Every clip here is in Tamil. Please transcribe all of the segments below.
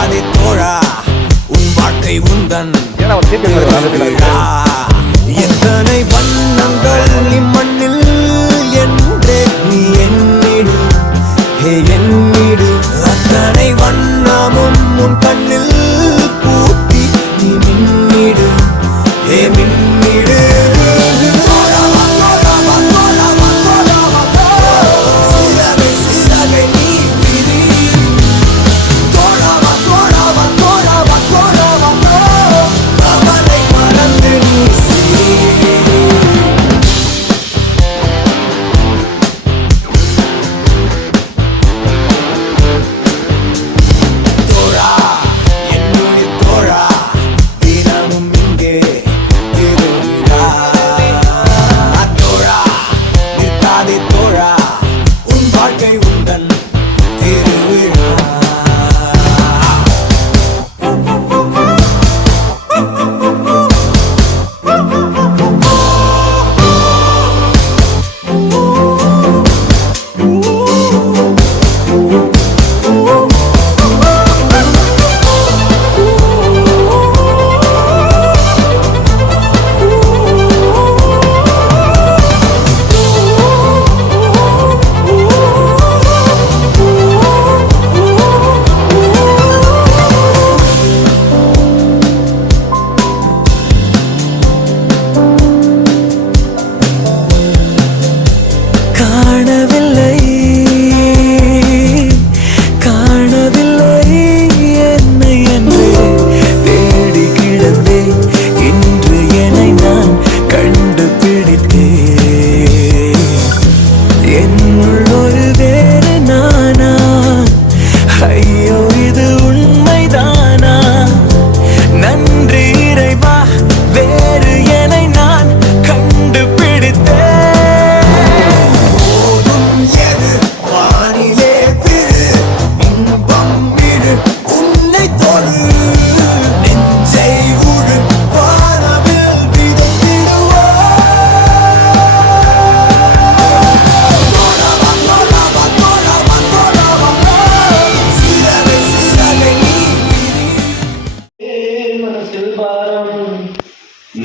நிற்காதே தோழா, உன் வாழ்க்கை உந்தன் எத்தனை வண்ணங்கள் இம்மண்ணில் என்றே நீ எண்ணிடு, எண்ணிடு. அத்தனை வண்ணமும் உன் கண்ணில் பூட்டி நீ மின்னிடு, மின்னிடு.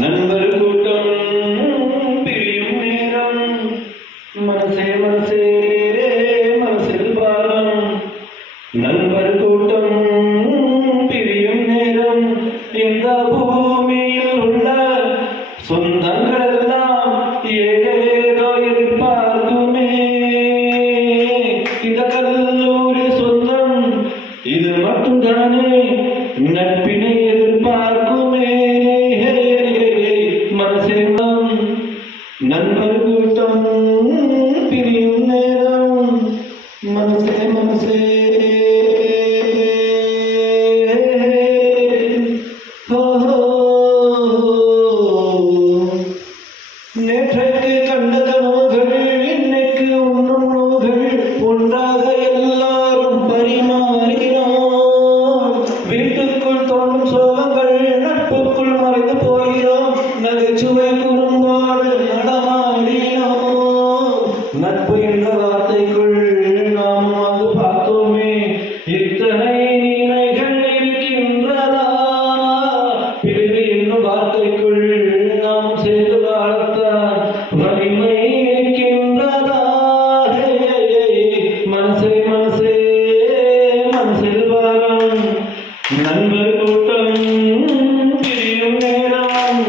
நண்பர் கூட்டம் பிரியும் நேரம், மனசே மனசே மனசில் பாரம். நண்பர் கூட்டம் பிரியும் நேரம், இந்த பூமியில் உள்ள சொந்தங்கள் எல்லாம் ஏதேதோ எதிர்பார்க்குமே. இந்த கல்லூரி சொந்தம் இது மட்டும்தானே நட்பினை எதிர்பார்க்குமே. நண்பர் கூட்டம் பிரியும் நேரம், மனசே மனசே நேற்றைக்கு கண்ட கனவுகள் இன்னைக்கு உண்ணும் உணவுகள் ஒன்றாக எல்லாரும் பரிமாறினோம். வீட்டுக்குள் தோன்றும் சோகங்கள் நட்புக்குள் மறைந்து போகிறோம். நகைச்சுவை குறும்பாடு நடமாடினோம். நட்பு என்ற வார்த்தைக்குள் நாம் வந்து பார்த்தோமே, இத்தனை நினைகள் இருக்கின்றதா? பிரிவு என்னும் வார்த்தைக்குள் நாம் சேர்ந்து வாழ்த்தான் வலிமை இருக்கின்றதா? மனசே மனசே மனசில் பாரம். நண்பர் கூட்டம் பிரியும் நேரம்,